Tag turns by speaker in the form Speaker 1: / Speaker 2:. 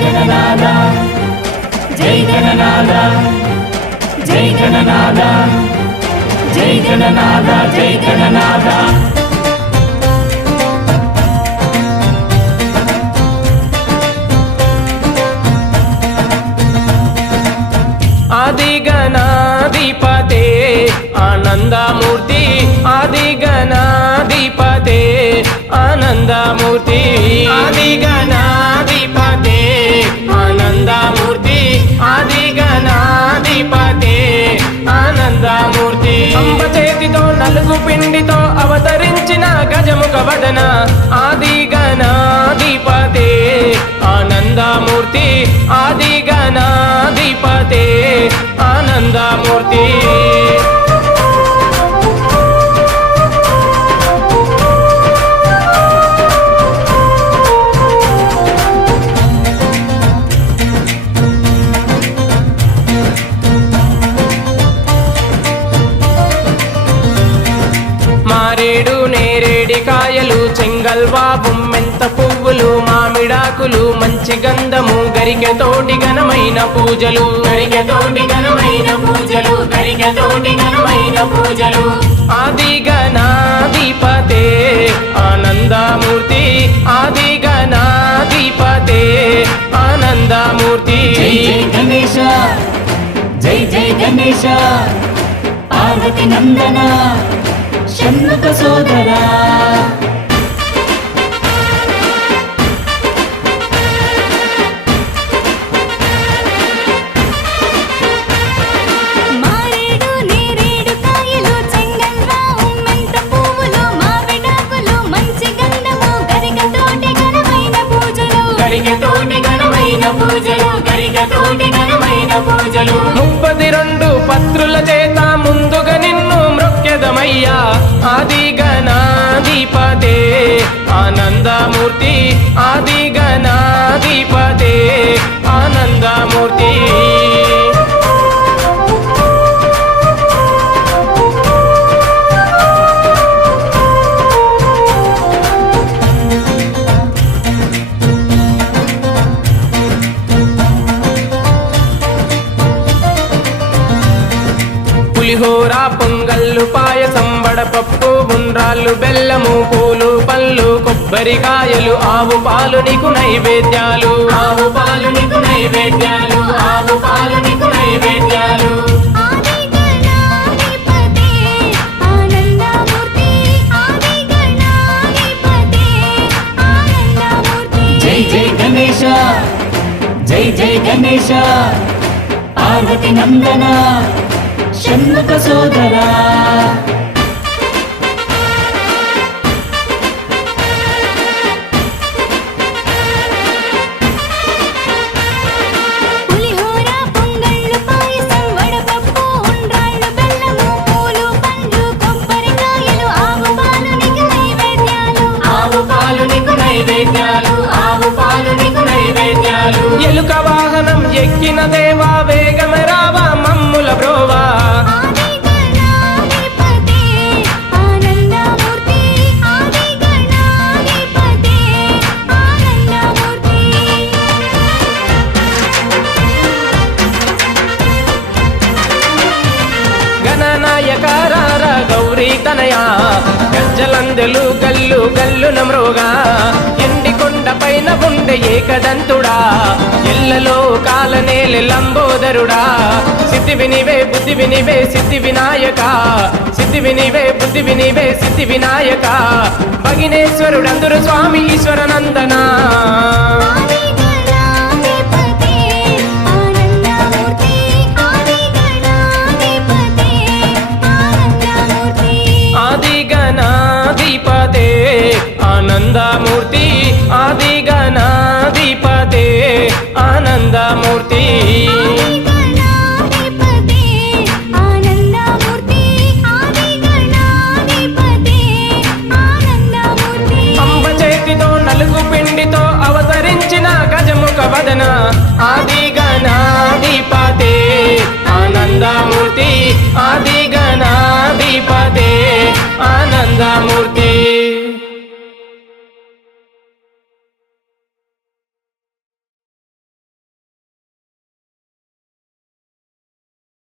Speaker 1: గణనాద జై గణనాద జై గణనాద జై గణనాద జై
Speaker 2: ఆనందమూర్తి చేతితో పిండితో అవతరించిన గజముఖ వదన. ఆది ఆదిగణాధిపతే ఆనందమూర్తి ఆది మారేడు నేరేడి కాయలు చెంగల్వా బొమ్మెంత పువ్వులు మామిడాకులు మంచి గంధము గరికెతోటి ఘనమైన పూజలు.
Speaker 1: గరికతోటి ఘనమైన పూజలు గరికతోటి ఘనమైన పూజలు.
Speaker 2: ఆది గణాధిపతే ఆనందమూర్తి. ఆది గణాధిపతే ఆనందమూర్తి.
Speaker 1: జై జై గణేశ జై జై గణేశ. పార్వతి నందన షణ్ముఖ సోదరా.
Speaker 2: ముప్పది రెండు పత్రుల చేత ముందుగా నిన్ను ఆది గణాధిపతే ఆనందమూర్తి ఆ పులిహోర పొంగల్లు పాయసం వడపప్పు ఉండ్రాళ్ళు బెల్లము పూలు పళ్ళు కొబ్బరికాయలు ఆవు పాలు నీకు నైవేద్యాలు.
Speaker 1: ఆవు పాలు నీకు నైవేద్యాలు ఆవు పాలు నీకు నైవేద్యాలు.
Speaker 3: ఆది గణాధిపతే ఆనందమూర్తి ఆది గణాధిపతే ఆనందమూర్తి.
Speaker 1: జై జై గణేశ జై జై గణేశ పార్వతి నందన. షణ్ముఖ సోదరా.
Speaker 3: పులిహోర పొంగళ్ళు పాయసం
Speaker 2: గణనాయకారార గౌరీ తనయా? గజ్జలందెలు గల్లు గల్లు నమ్రోగా ఎండి కొండ పైన ఉండే ఏకదంతుడా? ఎల్లలో కాలనేలె లంబోదరుడా? సిద్ధి వినివే బుద్ధి వినివే సిద్ధి వినాయక. సిద్ధి వినివే బుద్ధి వినివే సిద్ధి వినాయక. భగినేశ్వరుడందురు స్వామి ఈశ్వరనందనా?
Speaker 3: ఆనందమూర్తి